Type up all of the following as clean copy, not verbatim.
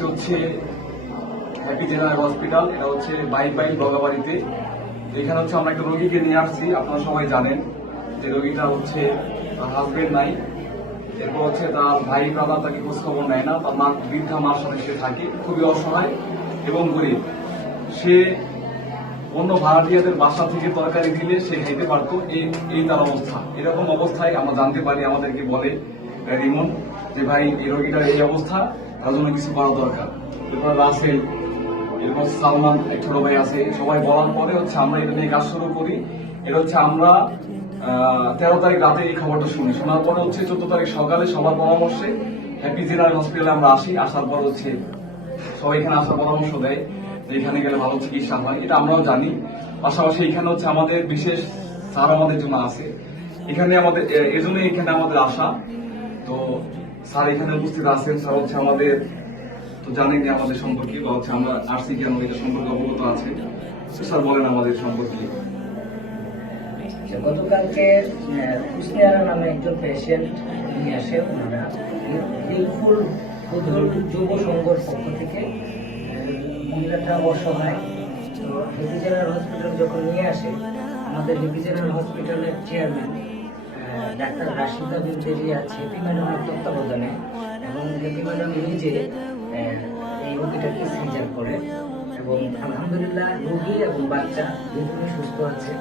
আসছি হচ্ছে happy general hospital. এটা হচ্ছে বাইপাইল বগাবাড়িতে। এখানে হচ্ছে আমরা একটা রোগীকে নিয়ে আসছি। আপনারা সবাই জানেন যে রোগীটা হচ্ছে তার হাজবেন্ড নাই, এরপর হচ্ছে তার ভাই ব্রাদার তাকে খোঁজখবর নেয় না, তার মা বৃদ্ধা মার সাথে সে থাকে, খুবই অসহায় এবং গরিব। সে অন্য ভাড়াটিয়াদের বাসা থেকে তরকারি দিলে সে খাইতে পারতো, এই তার অবস্থা। এরকম অবস্থায় আমরা জানতে পারি, আমাদেরকে বলে রিমন যে ভাই এই রোগীটার এই অবস্থা, তার জন্য কিছু করা দরকার। এরপর রাসেল, এরপর সালমান এক ছোট ভাই আছে, সবাই বলার পরে হচ্ছে আমরা এটা নিয়ে কাজ শুরু করি। এটা হচ্ছে আমরা 13 তারিখ রাতে এই খবরটা শুনি। শোনার পরে হচ্ছে 14 তারিখ সকালে সবার পরামর্শে হ্যাপি জেনারেল হসপিটালে আমরা আসি। আসার পর হচ্ছে সবাই এখানে আসার পরামর্শ দেয় যে এখানে গেলে ভালো চিকিৎসা হয়, এটা আমরাও জানি। পাশাপাশি এখানে হচ্ছে আমাদের বিশেষ স্যার আমাদের জন্য আছে এখানে, আমাদের এই জন্যই এখানে আমাদের আসা। তো স্যার এখানে উপস্থিত আছেন। স্যার হচ্ছে আমাদের তো জানেন আমাদের সম্পর্কে, বা হচ্ছে আমরা আসছি কেন এটা সম্পর্কে অবগত আছে। স্যার বলেন আমাদের সম্পর্কে। গতকালকে হুসনিয়ারা নামে একজন পেশেন্ট নিয়ে আসে। ওনারা হিলফুল যুব সংঘর পক্ষ থেকে, মহিলাটা অসহায়। তো হেপি জেনারেল হসপিটাল যখন নিয়ে আসে, আমাদের হেপি জেনারেল হসপিটালের চেয়ারম্যান ডাক্তার রাশিদা বিনতে রিয়াজ হেপি ম্যাডামের তত্ত্বাবধানে এবং হেপি ম্যাডাম নিজে এই রোগীটাকে সিজার করে, এবং আলহামদুলিল্লাহ রোগী এবং বাচ্চা দুজনই সুস্থ আছে।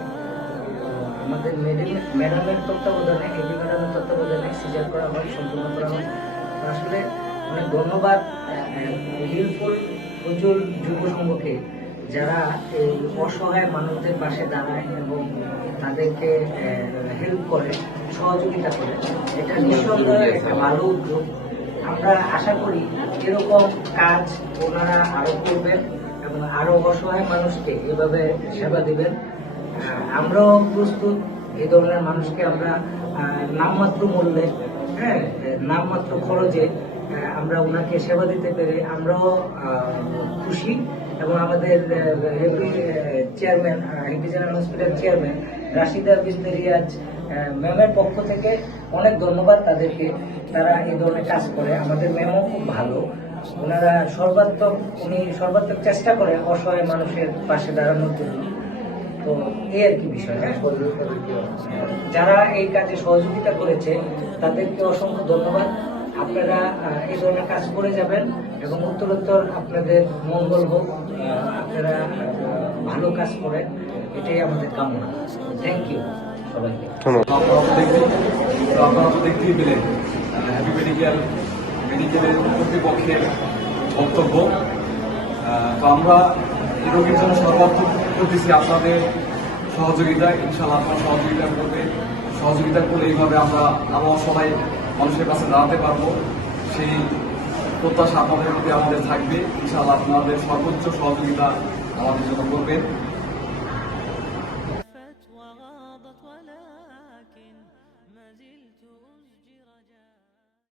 আমাদের ম্যাডামের তত্ত্বাবধানে, হেপি ম্যাডামের তত্ত্বাবধানে সিজার করা হয়, সম্পূর্ণ করা হয়। আসলে অনেক ধন্যবাদ হিলফুল প্রচুর যুব সংঘকে, যারা এই অসহায় মানুষদের পাশে দাঁড়ায় এবং তাদেরকে হেল্প করে, সহযোগিতা করে। এটা নিঃসন্দেহে একটা ভালো উদ্যোগ। আমরা আশা করি এরকম কাজ ওনারা আরো করবেন এবং আরো অসহায় মানুষকে এভাবে সেবা দিবেন। আমরাও প্রস্তুত এই ধরনের মানুষকে আমরা নামমাত্র মূল্যে, নামমাত্র খরচে আমরা ওনাকে সেবা দিতে পেরে আমরাও খুশি। এবং আমাদের happy chairman, happy general hospital chairman Rashida বিনতে রিয়াজ ম্যামের পক্ষ থেকে অনেক ধন্যবাদ তাদেরকে। তারা এই ধরনের কাজ করে। আমাদের ম্যামও খুব ভালো। ওনারা সর্বাত্মক চেষ্টা করে অসহায় মানুষের পাশে দাঁড়ানোর জন্য। তো এই আর কি বিষয়। যারা এই কাজে সহযোগিতা করেছে তাদেরকে অসংখ্য ধন্যবাদ। আপনারা এই ধরনের কাজ করে যাবেন এবং উত্তরোত্তর আপনাদের মঙ্গল হোক, আপনারা ভালো কাজ করেন, এটাই আমাদের কামনা। থ্যাংক ইউ সবাইকে। আপনারা তো দেখতেই পেলেন হ্যাপি মেডিকেলের কর্তৃপক্ষের বক্তব্য। তো আমরা এই রোগীর জন্য সর্বাত্মক করতেছি আপনাদের সহযোগিতা। ইনশাআল্লাহ আপনারা সহযোগিতা করলে এইভাবে আমরা আরো সবাই মানুষের কাছে দাঁড়াতে পারবো। সেই প্রত্যাশা আপনাদের প্রতি আমাদের থাকবে। ইনশাআল্লাহ আপনাদের সর্বোচ্চ সহযোগিতা আমাদের জন্য করবেন।